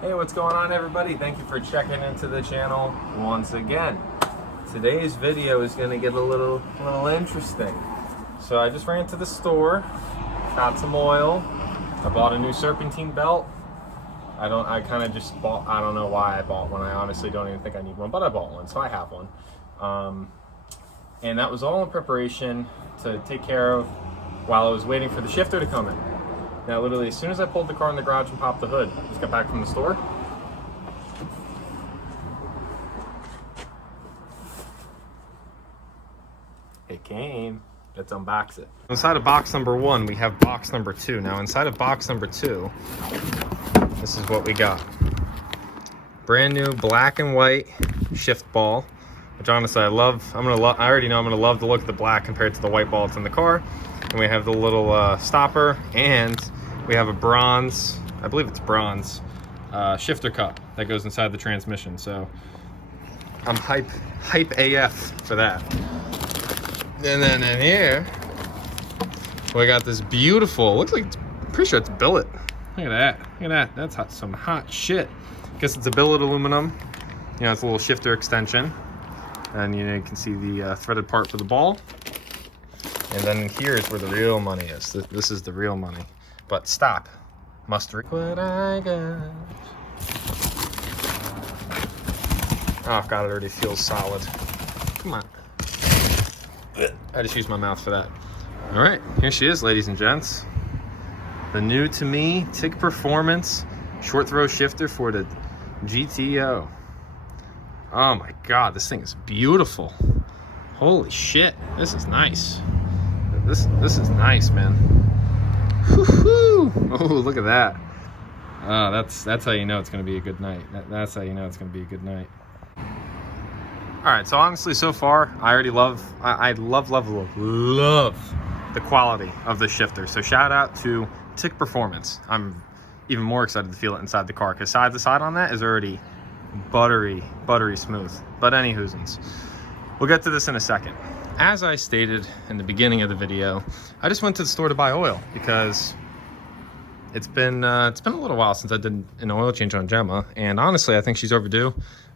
Hey, what's going on, everybody? Thank you for checking into the channel once again. Today's video is going to get a little interesting. So I just ran to the store, got some oil. I bought a new serpentine belt. I kind of just bought, I don't know why I bought one. I honestly don't even think I need one, but I bought one, so I have one. And that was all in preparation to take care of while I was waiting for the shifter to come in. Now, literally, as soon as I pulled the car in the garage and popped the hood, just got back from the store. It came. Let's unbox it. Inside of box number 1, we have box number 2. Now, inside of box number 2, this is what we got. Brand new black and white shift ball, which honestly I love. I already know I'm gonna love the look of the black compared to the white ball that's in the car. And we have the little stopper, and we have a bronze, I believe it's bronze, shifter cup that goes inside the transmission. So I'm hype AF for that. And then in here, we got this beautiful, looks like, pretty sure it's billet. Look at that, that's some hot shit. Guess it's a billet aluminum. You know, it's a little shifter extension. And you know, you can see the threaded part for the ball. And then here's where the real money is. This is the real money. But stop. Must read what I got. Oh God, it already feels solid. Come on. I just used my mouth for that. All right, here she is, ladies and gents. The new to me TIG Performance short throw shifter for the GTO. Oh my God, this thing is beautiful. Holy shit, this is nice. This is nice, man. Woo-hoo. Oh, look at that. Oh, that's how you know it's gonna be a good night. That's how you know it's gonna be a good night. All right, so honestly, so far, I already love the quality of the shifter. So shout out to TIG Performance. I'm even more excited to feel it inside the car because side to side on that is already buttery smooth. But anywhoosins, we'll get to this in a second. As I stated in the beginning of the video, I just went to the store to buy oil because it's been a little while since I did an oil change on Gemma, and honestly, I think she's overdue.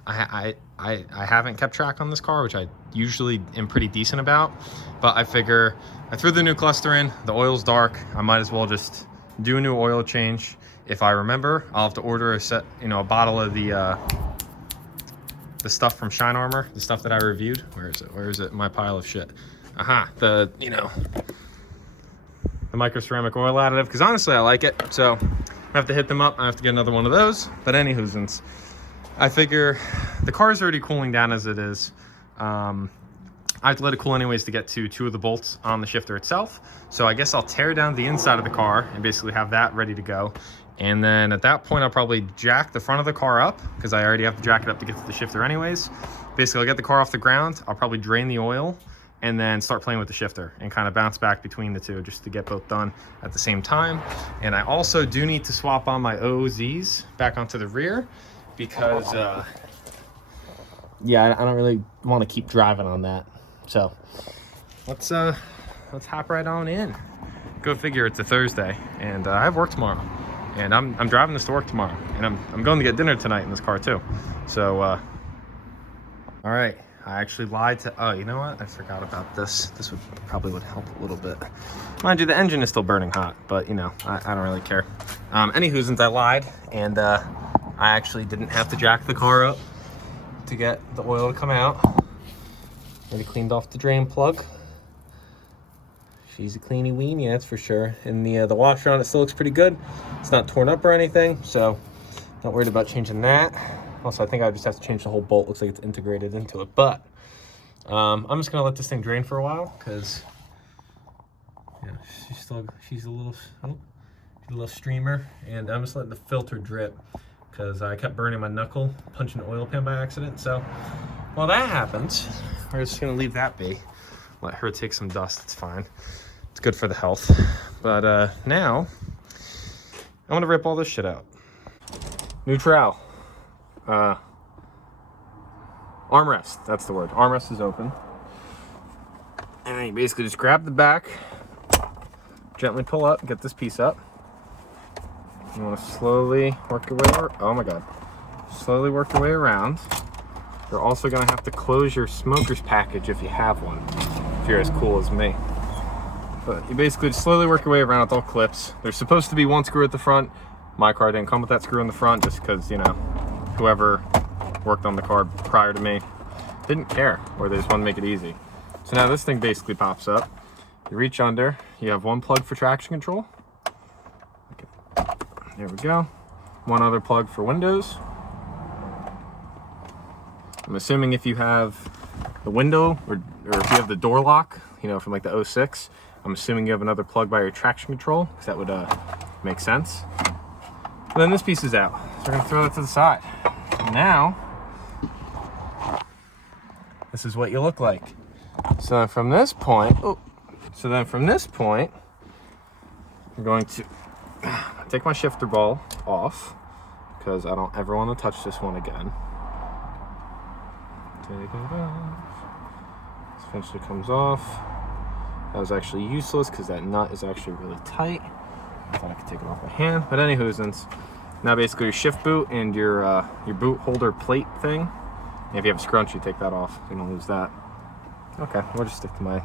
I haven't kept track on this car, which I usually am pretty decent about, but I figure I threw the new cluster in, the oil's dark, I might as well just do a new oil change. If I remember, I'll have to order a bottle of the stuff from Shine Armor, the stuff that I reviewed. Where is it? My pile of shit. The micro ceramic oil additive, because honestly I like it, so I have to hit them up. I have to get another one of those. But anywhoosins, I figure the car is already cooling down as it is. I have to let it cool anyways to get to 2 of the bolts on the shifter itself. So I guess I'll tear down the inside of the car and basically have that ready to go. And then at that point, I'll probably jack the front of the car up because I already have to jack it up to get to the shifter anyways. Basically, I'll get the car off the ground. I'll probably drain the oil and then start playing with the shifter and kind of bounce back between the two just to get both done at the same time. And I also do need to swap on my OZs back onto the rear because, yeah, I don't really want to keep driving on that. So let's hop right on in. Go figure, it's a Thursday and I have work tomorrow. And I'm driving this to work tomorrow, and I'm going to get dinner tonight in this car too. So, all right, I actually lied to. Oh, you know what? I forgot about this. This probably would help a little bit. Mind you, the engine is still burning hot, but you know, I don't really care. Anywho, I lied, and I actually didn't have to jack the car up to get the oil to come out. Already cleaned off the drain plug. She's a cleany weenie, that's for sure. And the washer on it still looks pretty good. It's not torn up or anything, so not worried about changing that. Also, I think I just have to change the whole bolt. Looks like it's integrated into it. But I'm just gonna let this thing drain for a while because yeah, she's a little streamer, and I'm just letting the filter drip because I kept burning my knuckle punching the oil pan by accident. So while that happens, we're just gonna leave that be. Let her take some dust. It's fine. It's good for the health. But now I'm gonna rip all this shit out. New trowel. Armrest, that's the word. Armrest is open. And then you basically just grab the back, gently pull up, get this piece up. You want to slowly work your way around. Oh my God. Slowly work your way around. You're also going to have to close your smoker's package if you have one, if you're as cool as me. But you basically just slowly work your way around with all clips. There's supposed to be one screw at the front. My car didn't come with that screw in the front just because, you know, whoever worked on the car prior to me didn't care, or they just wanted to make it easy. So now this thing basically pops up. You reach under, you have one plug for traction control. Okay. There we go. One other plug for windows. I'm assuming if you have the window or if you have the door lock, you know, from like the 06, I'm assuming you have another plug by your traction control, because that would make sense. And then this piece is out. So we're gonna throw that to the side. Now, this is what you look like. So then from this point, I'm going to take my shifter ball off, because I don't ever want to touch this one again. Take it off. This eventually comes off. That was actually useless because that nut is actually really tight. I thought I could take it off my hand, but anywhoosins. Now basically your shift boot and your boot holder plate thing. And if you have a scrunchie, take that off. You don't lose that. Okay, we'll just stick to my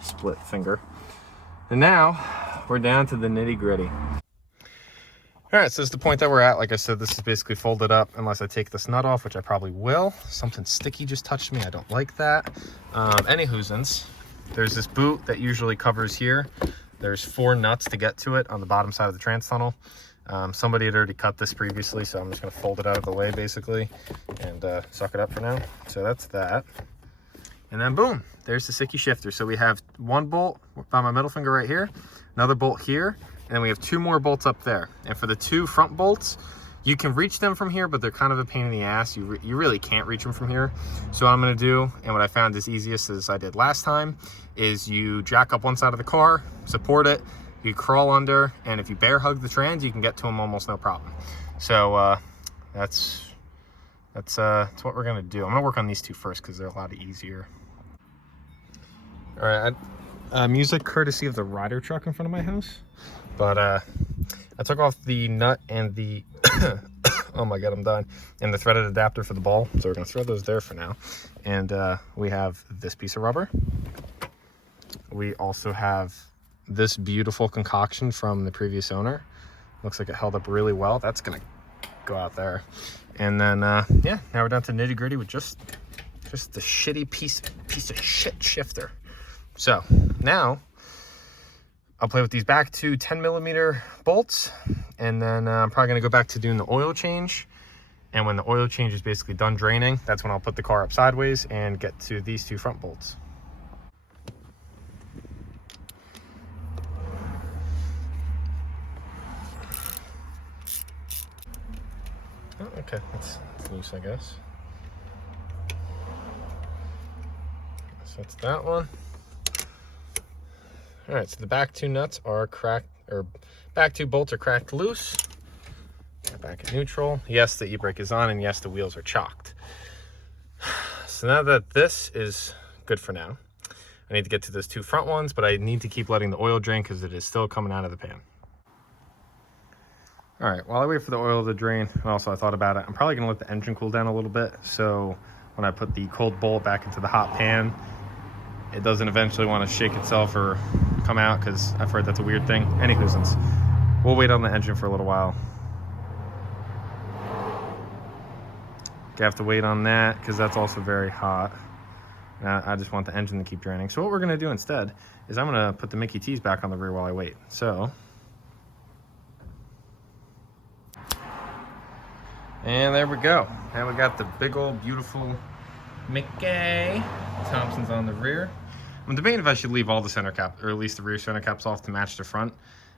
split finger. And now we're down to the nitty gritty. All right, so this is the point that we're at. Like I said, this is basically folded up unless I take this nut off, which I probably will. Something sticky just touched me. I don't like that. Anywhoosins, there's this boot that usually covers here. There's 4 nuts to get to it on the bottom side of the trans tunnel. Somebody had already cut this previously, so I'm just gonna fold it out of the way basically and suck it up for now. So that's that. And then boom, there's the sticky shifter. So we have one bolt by my middle finger right here, another bolt here, and then we have 2 more bolts up there. And for the 2 front bolts, you can reach them from here, but they're kind of a pain in the ass. You really can't reach them from here. So what I'm gonna do, and what I found is easiest as I did last time, is you jack up one side of the car, support it, you crawl under, and if you bear hug the trans, you can get to them almost no problem. So that's what we're gonna do. I'm gonna work on these 2 first because they're a lot easier. All right, music courtesy of the Ryder truck in front of my house. But I took off the nut and the, oh my God, I'm done. And the threaded adapter for the ball. So we're gonna throw those there for now. And we have this piece of rubber. We also have this beautiful concoction from the previous owner. Looks like it held up really well. That's gonna go out there. And then, yeah, now we're down to nitty gritty with just the shitty piece of shit shifter. So now, I'll play with these back 2 10mm bolts, and then I'm probably gonna go back to doing the oil change. And when the oil change is basically done draining, that's when I'll put the car up sideways and get to these 2 front bolts. Oh, okay, that's loose, I guess. So that's that one. All right, so the back 2 nuts are cracked, or back 2 bolts are cracked loose. Back at neutral. Yes, the e-brake is on, and yes, the wheels are chocked. So now that this is good for now, I need to get to those 2 front ones, but I need to keep letting the oil drain because it is still coming out of the pan. All right, while I wait for the oil to drain, and also I thought about it, I'm probably gonna let the engine cool down a little bit, so when I put the cold bowl back into the hot pan, it doesn't eventually want to shake itself or come out, because I've heard that's a weird thing. Anywhoosins, we'll wait on the engine for a little while. You have to wait on that because that's also very hot. I just want the engine to keep draining. So what we're gonna do instead is I'm gonna put the Mickey T's back on the rear while I wait. So, and there we go. Now we got the big old beautiful Mickey Thompson's on the rear. I'm debating if I should leave all the center cap, or at least the rear center caps off to match the front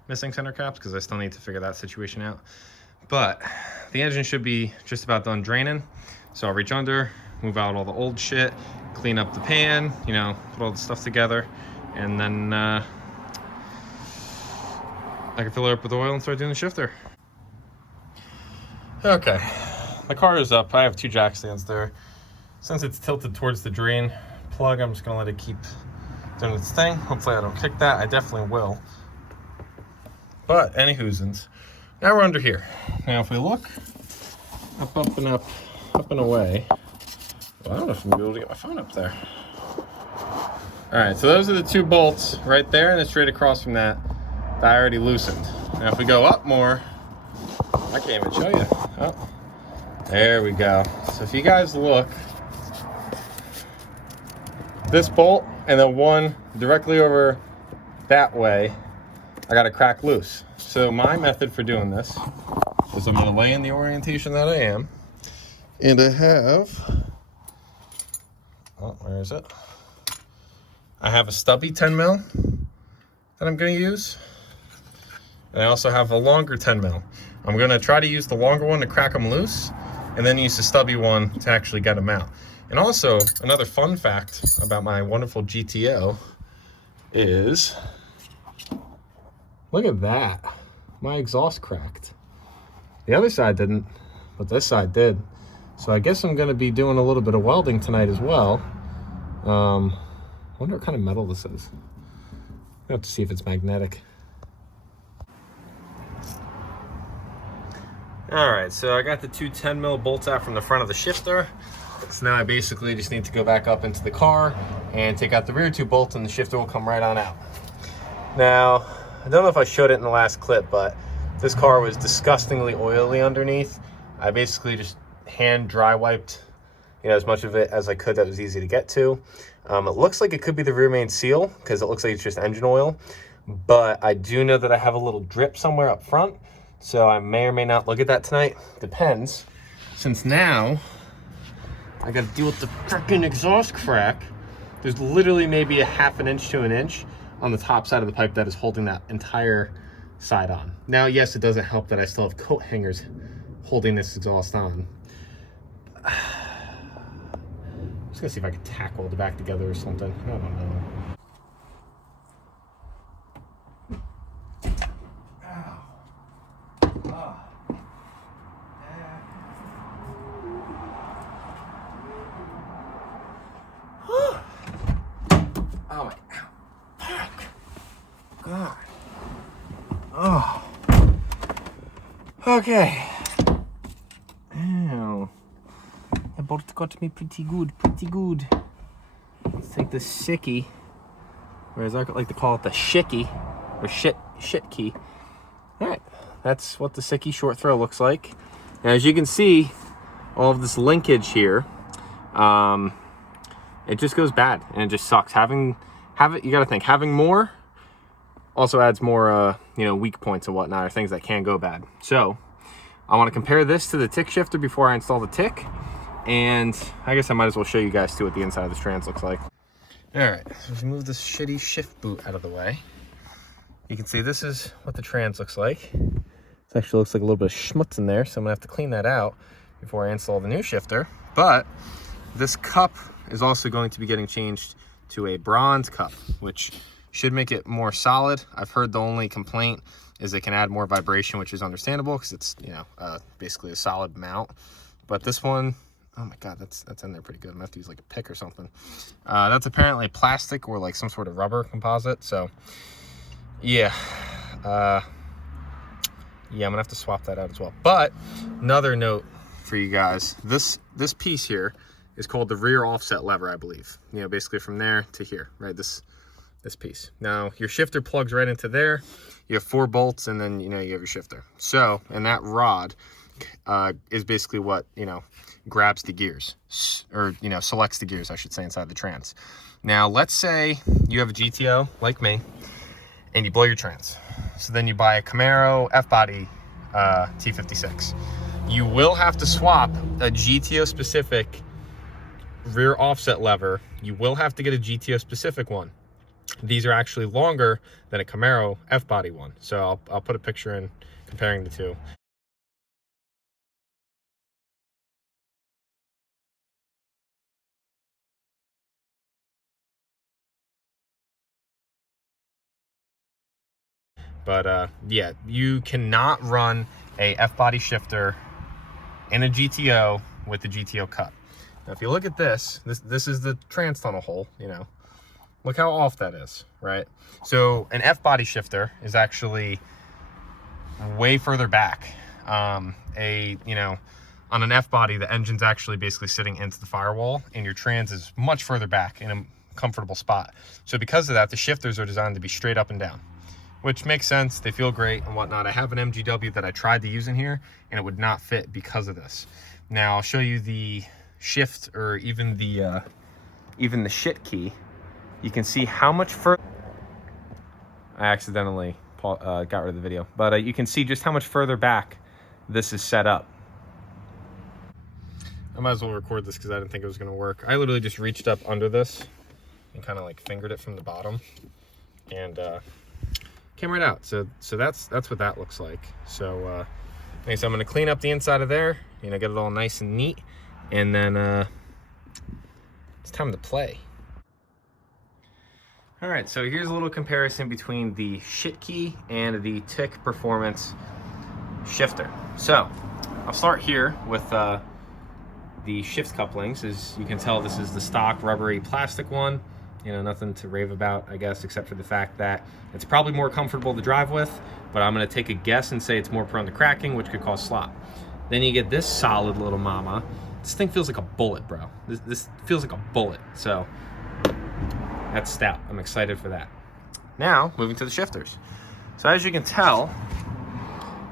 missing center caps, because I still need to figure that situation out. But the engine should be just about done draining. So I'll reach under, move out all the old shit, clean up the pan, you know, put all the stuff together, and then I can fill it up with oil and start doing the shifter. Okay, the car is up. I have 2 jack stands there. Since it's tilted towards the drain plug, I'm just gonna let it keep doing its thing. Hopefully I don't kick that. I definitely will. But anywhoosins, Now we're under here. Now if we look up, up and up, up and away, well, I don't know if I'm gonna be able to get my phone up there. All right, so those are the 2 bolts right there, and then straight across from that I already loosened. Now if we go up more, I can't even show you. Oh, there we go. So if you guys look, this bolt and the one directly over that way, I got a crack loose. So my method for doing this is I'm gonna lay in the orientation that I am, and I have, oh, where is it? I have a stubby 10 mil that I'm gonna use. And I also have a longer 10 mil. I'm gonna try to use the longer one to crack them loose, and then use the stubby one to actually get them out. And also, another fun fact about my wonderful GTO is, look at that. My exhaust cracked. The other side didn't, but this side did. So I guess I'm gonna be doing a little bit of welding tonight as well. I wonder what kind of metal this is. I have to see if it's magnetic. All right, so I got the 2 10 mil bolts out from the front of the shifter. So now I basically just need to go back up into the car and take out the rear 2 bolts, and the shifter will come right on out. Now, I don't know if I showed it in the last clip, but this car was disgustingly oily underneath. I basically just hand dry wiped, you know, as much of it as I could that was easy to get to. It looks like it could be the rear main seal because it looks like it's just engine oil, but I do know that I have a little drip somewhere up front, so I may or may not look at that tonight. Depends, since now I got to deal with the freaking exhaust crack. There's literally maybe a 1/2 inch to 1 inch on the top side of the pipe that is holding that entire side on. Now, yes, it doesn't help that I still have coat hangers holding this exhaust on. I'm just gonna see if I can tack weld it back together or something. I don't know. Oh my fuck. God. Oh. Okay. Ow. That bolt got me pretty good, pretty good. Let's take the sickie, or as I like to call it, the shicky, or shit key. All right, that's what the sickie short throw looks like. Now, as you can see, all of this linkage here, it just goes bad, and it just sucks. You gotta think, having more also adds more, you know, weak points and whatnot, or things that can go bad. So I want to compare this to the tick shifter before I install the tick, and I guess I might as well show you guys too what the inside of this trans looks like. All right, so if we move this shitty shift boot out of the way, you can see this is what the trans looks like. It actually looks like a little bit of schmutz in there, so I'm gonna have to clean that out before I install the new shifter. But this cup is also going to be getting changed to a bronze cup, which should make it more solid. I've heard the only complaint is it can add more vibration, which is understandable because it's, you know, basically a solid mount. But this one, oh my God, that's in there pretty good. I'm gonna have to use like a pick or something. That's apparently plastic or like some sort of rubber composite. So yeah, yeah, I'm gonna have to swap that out as well. But another note for you guys, this piece here is called the rear offset lever, I believe. You know, basically from there to here, right? This piece. Now your shifter plugs right into there. You have 4 bolts, and then, you know, you have your shifter. So, and that rod is basically what, you know, grabs the gears, or, you know, selects the gears, I should say, inside the trans. Now, let's say you have a GTO like me, and you blow your trans. So then you buy a Camaro F-body T56. You will have to swap a GTO specific rear offset lever. You will have to get a GTO specific one. These are actually longer than a Camaro F-body one. So I'll put a picture in comparing the two. But yeah, you cannot run a F-body shifter in a GTO with the GTO cut. Now, if you look at this is the trans tunnel hole, you know. Look how off that is, right? So an F-body shifter is actually way further back. You know, on an F body, the engine's actually basically sitting into the firewall, and your trans is much further back in a comfortable spot. So because of that, the shifters are designed to be straight up and down, which makes sense. They feel great and whatnot. I have an MGW that I tried to use in here, and it would not fit because of this. Now I'll show you the shift, or even the shit key. You can see how much further. I accidentally got rid of the video, but you can see just how much further back this is set up. I might as well record this because I didn't think it was going to work. I literally just reached up under this and kind of like fingered it from the bottom, and came right out. So that's what that looks like. So okay, so I'm going to clean up the inside of there, you know, get it all nice and neat, and then it's time to play. All right, so here's a little comparison between the shit key and the TIC Performance shifter. So I'll start here with the shift couplings. As you can tell, this is the stock rubbery plastic one. You know, nothing to rave about, I guess, except for the fact that it's probably more comfortable to drive with, but I'm gonna take a guess and say it's more prone to cracking, which could cause slop. Then you get this solid little mama. This thing feels like a bullet, bro. This feels like a bullet. So that's stout. I'm excited for that. Now, moving to the shifters. So as you can tell,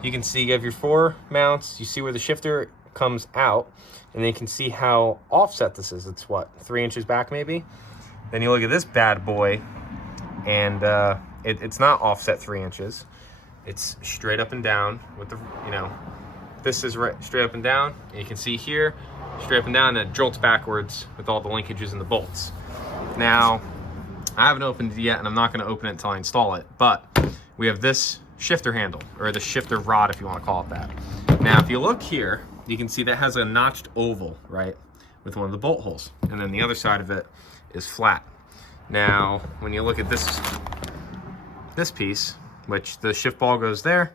you can see you have your 4 mounts. You see where the shifter comes out, and then you can see how offset this is. It's what, 3 inches back maybe? Then you look at this bad boy, and it's not offset 3 inches. It's straight up and down with the, you know, this is right straight up and down. And you can see here, straight up and down, and it jolts backwards with all the linkages and the bolts. Now, I haven't opened it yet, and I'm not going to open it until I install it, but we have this shifter handle, or the shifter rod if you want to call it that. Now if you look here, you can see that has a notched oval, right, with one of the bolt holes, and then the other side of it is flat. Now when you look at this piece, which the shift ball goes there,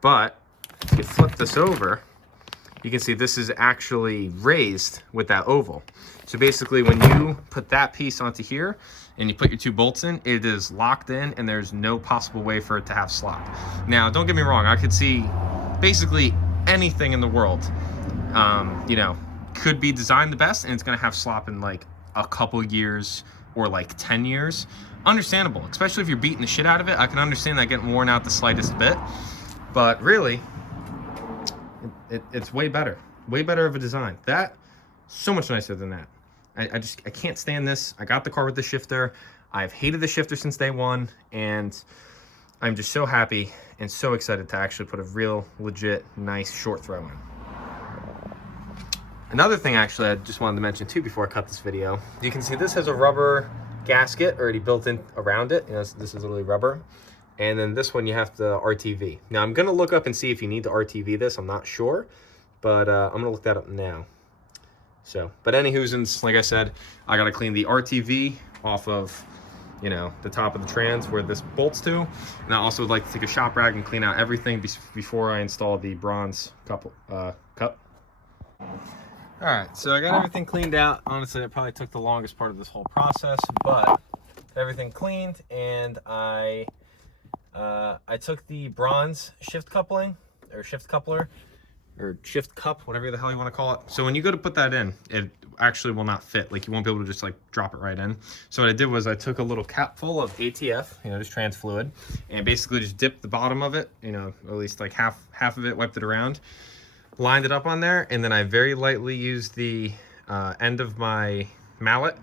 but if you flip this over, you can see this is actually raised with that oval. So basically when you put that piece onto here and you put your 2 bolts in, it is locked in and there's no possible way for it to have slop. Now, don't get me wrong, I could see basically anything in the world, you know, could be designed the best and it's gonna have slop in like a couple years or like 10 years. Understandable, especially if you're beating the shit out of it. I can understand that getting worn out the slightest bit, but really, it's way better of a design. That, so much nicer than that. I can't stand this. I got the car with the shifter. I've hated the shifter since day one, and I'm just so happy and so excited to actually put a real legit nice short throw in. Another thing actually I just wanted to mention too before I cut this video, you can see this has a rubber gasket already built in around it. You know, this is literally rubber. And then this one you have to RTV. Now I'm gonna look up and see if you need to RTV this. I'm not sure, but I'm gonna look that up now. So, but anywho's, like I said, I gotta clean the RTV off of, you know, the top of the trans where this bolts to. And I also would like to take a shop rag and clean out everything before I install the bronze cup. All right, so I got everything cleaned out. Honestly, it probably took the longest part of this whole process, but everything cleaned, and I took the bronze shift coupling, or shift coupler, or shift cup, whatever the hell you want to call it. So when you go to put that in, it actually will not fit. Like, you won't be able to just like drop it right in. So what I did was I took a little cap full of ATF, you know, just trans fluid, and basically just dipped the bottom of it, you know, at least like half of it, wiped it around, lined it up on there, and then I very lightly used the end of my mallet,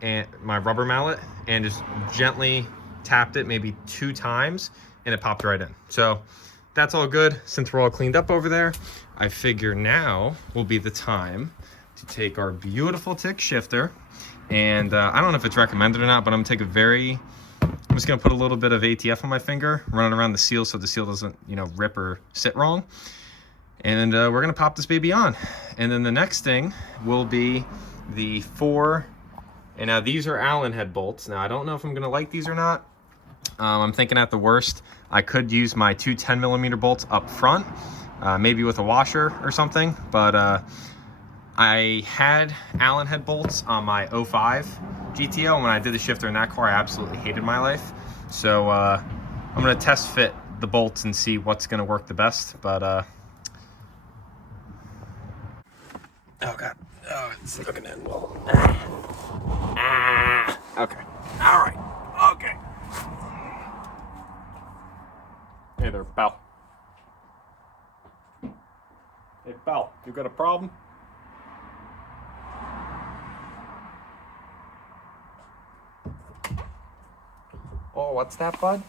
and my rubber mallet, and just gently tapped it maybe 2 times, and it popped right in. So that's all good. Since we're all cleaned up over there, I figure now will be the time to take our beautiful TIC shifter, and I don't know if it's recommended or not, but I'm just gonna put a little bit of ATF on my finger, run it around the seal so the seal doesn't, you know, rip or sit wrong. And we're gonna pop this baby on. And then the next thing will be the 4, and now these are Allen head bolts. Now I don't know if I'm gonna like these or not. I'm thinking at the worst, I could use my 2 10mm bolts up front, maybe with a washer or something, but I had Allen head bolts on my 05 GTO, and when I did the shifter in that car, I absolutely hated my life. So I'm gonna test fit the bolts and see what's going to work the best. But oh god, oh, it's not gonna end well. Okay, all right, okay. Hey there, pal. Hey pal, you got a problem? Oh, what's that, bud?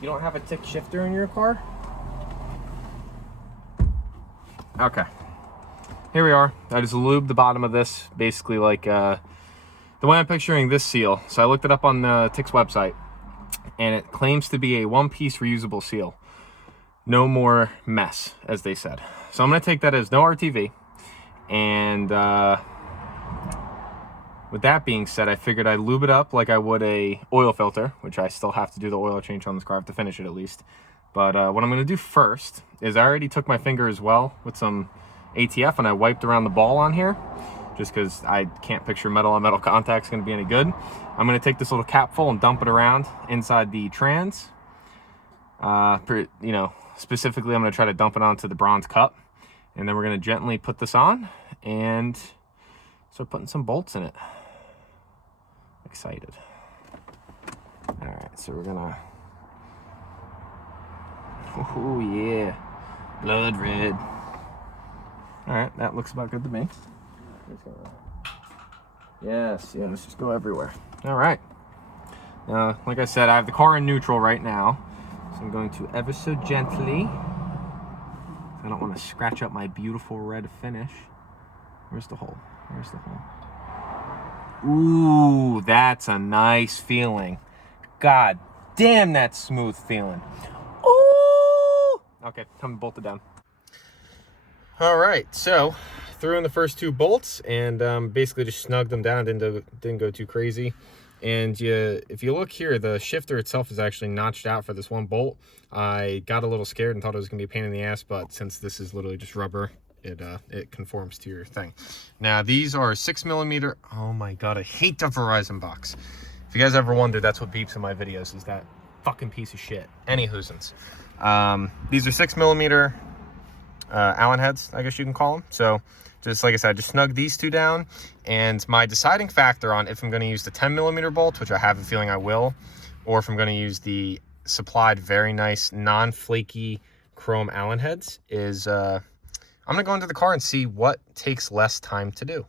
You don't have a tick shifter in your car? Okay. Here we are. I just lubed the bottom of this, basically like the way I'm picturing this seal. So I looked it up on the Tick's website, and it claims to be a one-piece reusable seal. No more mess, as they said. So I'm going to take that as no RTV. And with that being said, I figured I'd lube it up like I would a oil filter, which I still have to do the oil change on this car. I have to finish it at least. But what I'm going to do first is I already took my finger as well with some ATF, and I wiped around the ball on here just because I can't picture metal on metal contact is going to be any good. I'm going to take this little capful and dump it around inside the trans. You know, specifically I'm going to try to dump it onto the bronze cup, and then we're going to gently put this on and start putting some bolts in it. Excited. All right, so we're gonna, oh yeah, blood red. All right, that looks about good to me. Yes, yeah, let's just go everywhere. All right. Like I said, I have the car in neutral right now, so I'm going to ever so gently. I don't want to scratch up my beautiful red finish. Where's the hole? Where's the hole? Ooh, that's a nice feeling. God damn, that's smooth feeling. Ooh! Okay, time to bolt it down. All right, so threw in the first two bolts and basically just snugged them down. Didn't go too crazy. And if you look here, the shifter itself is actually notched out for this one bolt. I got a little scared and thought it was gonna be a pain in the ass, but since this is literally just rubber, it conforms to your thing. Now these are 6mm. Oh my god, I hate the Verizon box. If you guys ever wonder, that's what beeps in my videos, is that fucking piece of shit. Any hoosins. These are 6mm Allen heads, I guess you can call them. So just like I said, just snug these two down. And my deciding factor on if I'm going to use the 10mm bolt, which I have a feeling I will, or if I'm going to use the supplied very nice non-flaky chrome Allen heads, is I'm gonna go into the car and see what takes less time to do.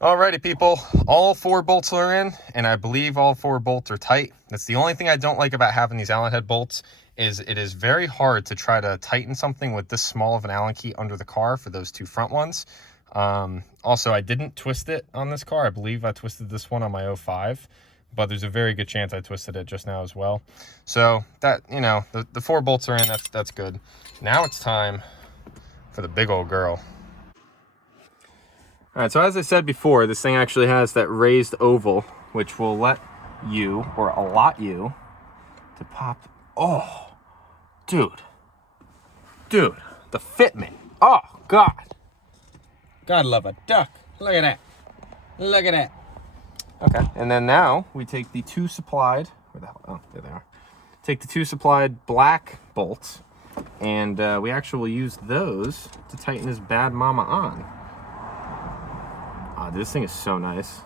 Alrighty, people, all 4 bolts are in, and I believe all 4 bolts are tight. That's the only thing I don't like about having these Allen head bolts, is it is very hard to try to tighten something with this small of an Allen key under the car for those 2 front ones. Also, I didn't twist it on this car. I believe I twisted this one on my 05, but there's a very good chance I twisted it just now as well. So that, you know, the 4 bolts are in, that's good. Now it's time for the big old girl. All right, so as I said before, this thing actually has that raised oval, which will let you, or allot you, to pop. Oh, dude, the fitment. Oh, God. God love a duck. Look at that. Look at that. Okay, and then now we take the 2 supplied, where the hell, oh, there they are. Take the 2 supplied black bolts, and we actually use those to tighten this bad mama on. This thing is so nice.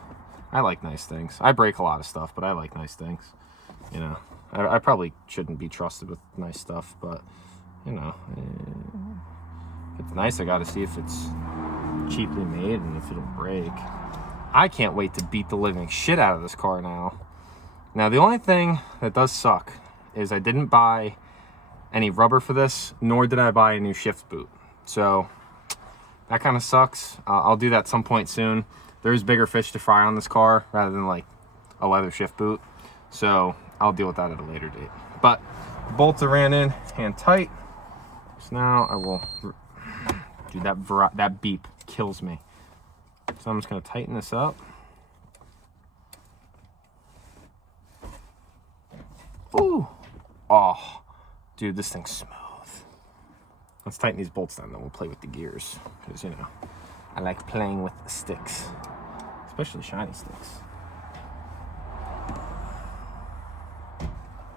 I like nice things. I break a lot of stuff, but I like nice things. You know, I probably shouldn't be trusted with nice stuff, but, you know, if it's nice, I gotta see if it's cheaply made and if it'll break. I can't wait to beat the living shit out of this car now. Now, the only thing that does suck is I didn't buy any rubber for this, nor did I buy a new shift boot. So that kind of sucks. I'll do that some point soon. There's bigger fish to fry on this car rather than like a leather shift boot. So I'll deal with that at a later date. But the bolts are ran in hand tight. So now I will, dude, that beep kills me. So I'm just gonna tighten this up. Ooh, oh, dude, this thing's smooth. Let's tighten these bolts down, then we'll play with the gears. Because, you know, I like playing with the sticks, especially shiny sticks.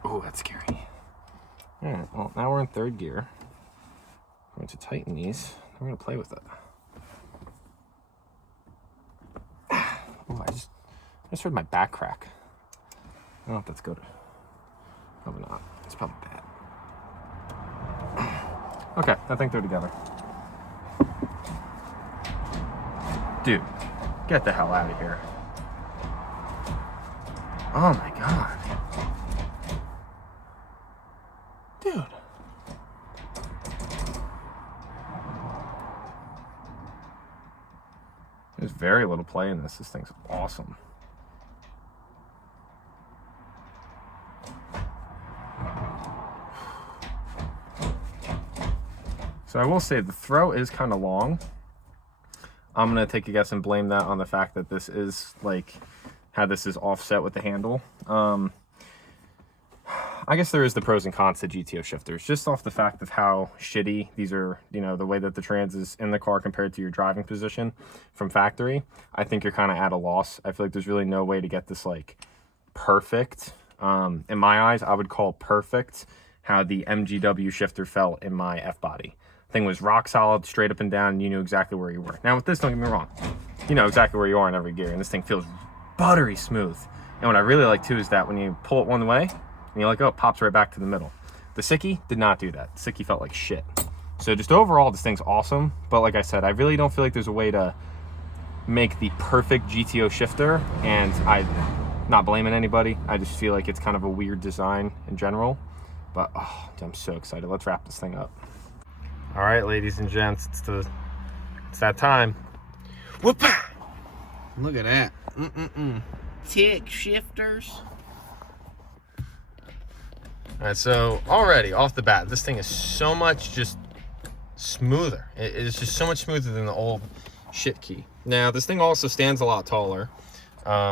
Ooh, Oh, that's scary. All right, well, now we're in third gear. We're going to tighten these. We're going to play with it. Oh, I just heard my back crack. I don't know if that's good. Probably not. It's probably bad. Okay, I think they're together. Dude, get the hell out of here. Oh my God. Dude. There's very little play in this. This thing's awesome. So I will say the throw is kind of long. I'm going to take a guess and blame that on the fact that this is like how this is offset with the handle. I guess there is the pros and cons to GTO shifters, just off the fact of how shitty these are, you know, the way that the trans is in the car compared to your driving position from factory. I think you're kind of at a loss. I feel like there's really no way to get this like perfect. In my eyes, I would call perfect how the MGW shifter felt in my F-body. Thing was rock solid, straight up and down, and you knew exactly where you were. Now with this, don't get me wrong, you know exactly where you are in every gear, and this thing feels buttery smooth. And what I really like too is that when you pull it one way, and you let go, it pops right back to the middle. The Sicky did not do that. The Sicky felt like shit. So just overall, this thing's awesome. But like I said, I really don't feel like there's a way to make the perfect GTO shifter, and I'm not blaming anybody. I just feel like it's kind of a weird design in general. But oh, I'm so excited. Let's wrap this thing up. All right, ladies and gents, it's that time. Whoop! Look at that. Tick shifters. All right, so already off the bat, this thing is so much just smoother. It is just so much smoother than the old shit key. Now, this thing also stands a lot taller,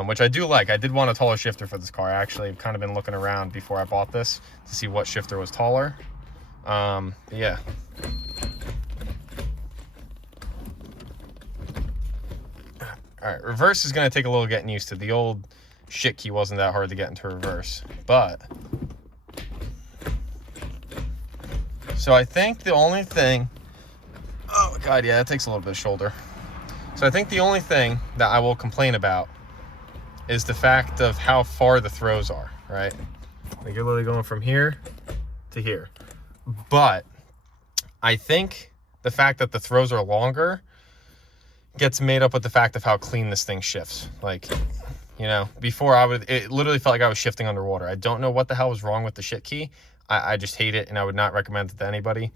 which I do like. I did want a taller shifter for this car. I actually have kind of been looking around before I bought this to see what shifter was taller. Yeah. All right, reverse is going to take a little getting used to. The old shit key wasn't that hard to get into reverse, but so I think the only thing, oh God, yeah, that takes a little bit of shoulder. So I think the only thing that I will complain about is the fact of how far the throws are, right? Like you're literally going from here to here. But I think the fact that the throws are longer gets made up with the fact of how clean this thing shifts. Like, you know, before it literally felt like I was shifting underwater. I don't know what the hell was wrong with the shit key. I just hate it, and I would not recommend it to anybody.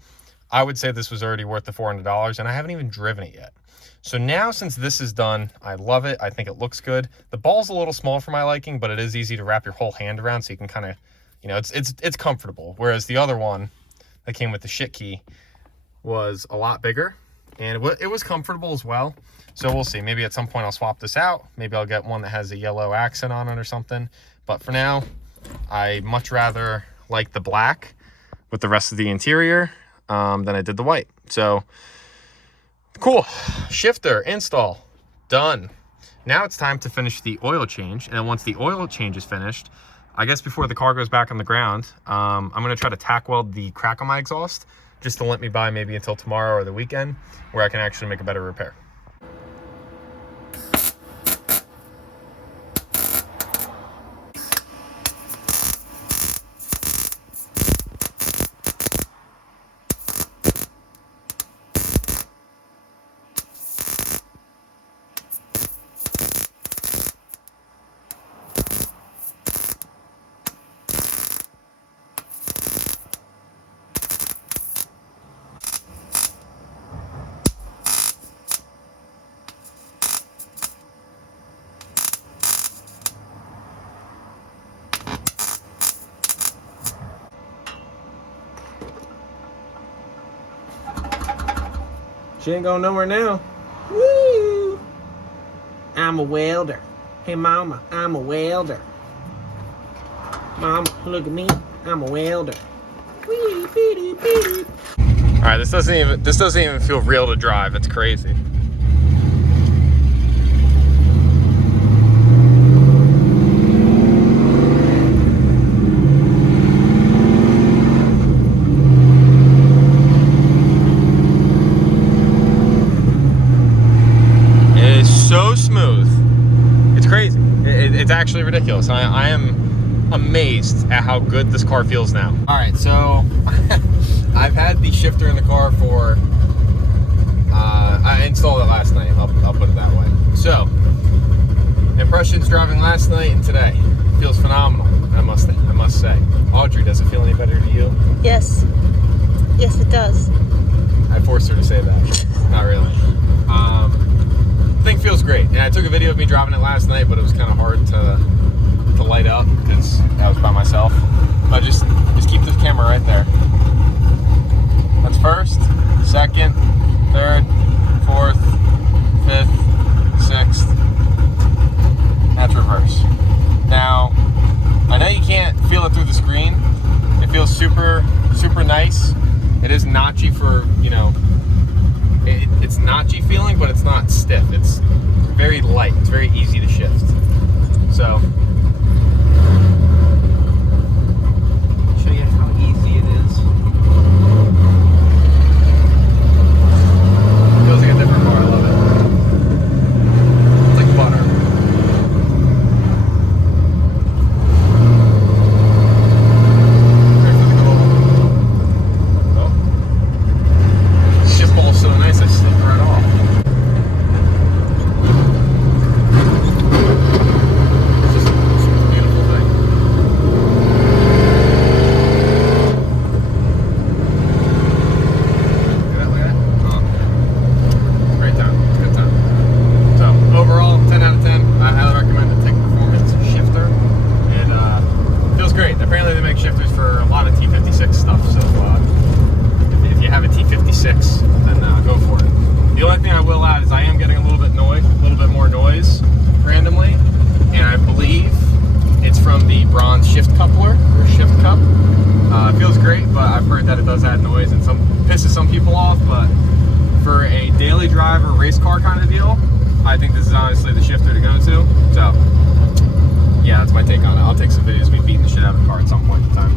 I would say this was already worth the $400, and I haven't even driven it yet. So now, since this is done, I love it. I think it looks good. The ball's a little small for my liking, but it is easy to wrap your whole hand around, so you can kind of, you know, it's comfortable. Whereas the other one that came with the shit key was a lot bigger, and it was comfortable as well. So we'll see. Maybe at some point I'll swap this out. Maybe I'll get one that has a yellow accent on it or something. But for now, I much rather like the black with the rest of the interior than I did the white. So cool. Shifter install done. Now it's time to finish the oil change. And once the oil change is finished, I guess before the car goes back on the ground, I'm going to try to tack weld the crack on my exhaust just to let me by maybe until tomorrow or the weekend where I can actually make a better repair. She ain't going nowhere now. Woo! I'm a welder. Hey, mama, I'm a welder. Mama, look at me. I'm a welder. All right, this doesn't even feel real to drive. It's crazy. It's actually ridiculous. I am amazed at how good this car feels now. All right, so I've had the shifter in the car for, I installed it last night, I'll put it that way. So, impressions driving last night and today. Feels phenomenal, I must say. Audrey, does it feel any better to you? Yes. Yes, it does. I forced her to say that. Not really. Thing feels great. And I took a video of me driving it last night, but it was kind of hard to light up because I was by myself. But just keep this camera right there. That's first, second, third, fourth, fifth, sixth. That's reverse. Now, I know you can't feel it through the screen. It feels super, super nice. It is notchy for, you know, it's notchy feeling, but it's not stiff. It's very light. It's very easy to shift. So, show you how easy it is. Feels like a different car. I love it. It's like butter. So nice, I slipped right off. It's just a beautiful thing. Look at that. Oh. Great time. Good time. So, overall, 10 out of 10. I highly recommend the Tick Performance shifter. It feels great. Apparently they make shifters for a lot of T56 stuff, so if you have a T56, then go for it. The only thing I will add is I am getting a little bit more noise randomly, and I believe it's from the bronze shift coupler or shift cup. It feels great, but I've heard that it does add noise and pisses some people off. But for a daily driver race car kind of deal, I think this is honestly the shifter to go to. So yeah, that's my take on it. I'll take some videos of me beating the shit out of the car at some point in time.